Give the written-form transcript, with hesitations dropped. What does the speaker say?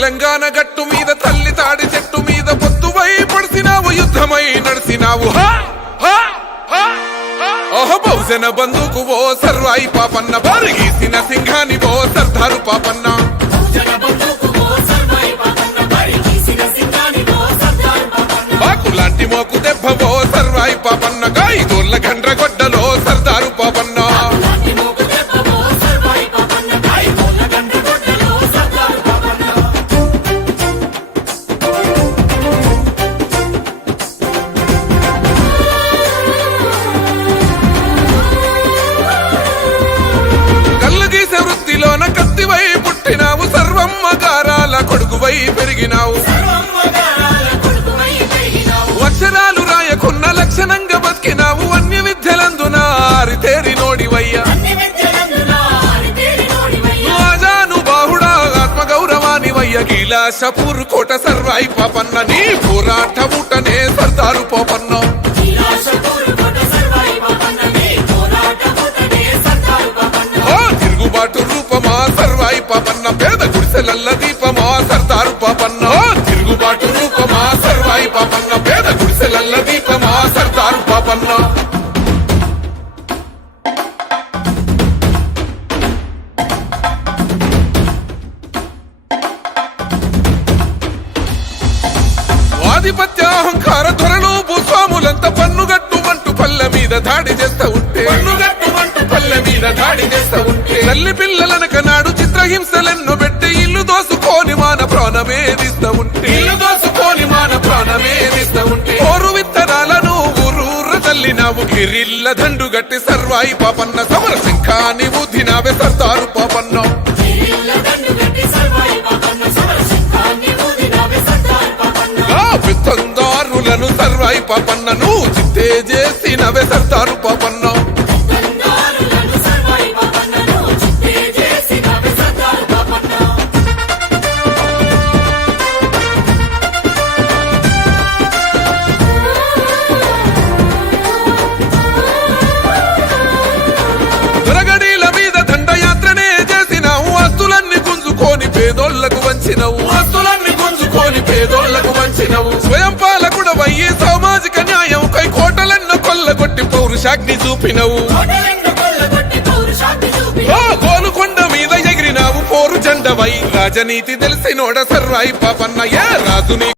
తెలంగాణ గట్టు మీద తల్లి తాడి చెట్టు మీద పొత్తువై పడిసినావు యుద్ధమై నడిసినావు బహుజన బంధుకు ఓ సర్వాయి పాపన్న బారిగీసిన సింహాని ఓ సర్దారు పాపన్న బాకులాంటి మోకు దెబ్బ ఓ సర్వాయి పాపన్న గాయదోళ్ళ గండ్రగొడ్డలో సర్దారు పాపన్న కత్తివై పుట్టినావు సర్వమ్మ గారాల కొడుకువై పెరిగినావు అక్షరాలు రాయకున్న లక్షణంగా బతికినావు అన్య విద్యలందున ఆరితేరి నోడివయ్యా ఆజాను బాహుడా ఆత్మగౌరవానివయ్య కైలాసపూర్ కోట సర్వాయి పాపన్న నీ పోరాట ఊటనే సర్దారు పాపన్న తిరుగుబాటు రూపమా సర్వాయి పాపన్న పేద గుడిసెలల్ల దీపమా సర్దారు పాపన్న తిరుగుబాటు రూపమా సర్వాయి పాపన్న పేద గుడిసెలల్ల దీపమా సర్దారు పాపన్న ఆధిపత్య అహంకార ధరలు భూస్వాములంత పన్నుగట్టు వంటు పల్లె మీద దాడి చేస్తా ఉంటే పల్లె మీద దాడి చేస్తా ఉంటే తల్లి పిల్లలనక నాడు చిత్రహింసలెన్నో పెట్టి ఇల్లు దోసుకొని మాన ప్రాణమేదిస్తా ఉంటే ఓరు విత్తనాలను ఊరూర తల్లినావు గిరిల్ల దండు గట్టి సర్వాయి పాపన్న సమర శంఖాని ఊదినావే సర్దారు పాపన్న విత్తందారులను సర్వాయి పాపన్న నువ్వు చిత్తే చేసినవే సర్దారు పాపన్న పేదోళ్లకు వంచినవు స్వయం పాలకుడవయ్యి సామాజిక న్యాయం కై కోటలెన్నో కొల్లగొట్టి పౌరుషాగ్ని చూపినవు గోలుకొండ మీద ఎగిరినావు పోరు జెండవై రాజనీతి తెలిసినోడ సర్వాయి పాపన్న ఏ రాజుని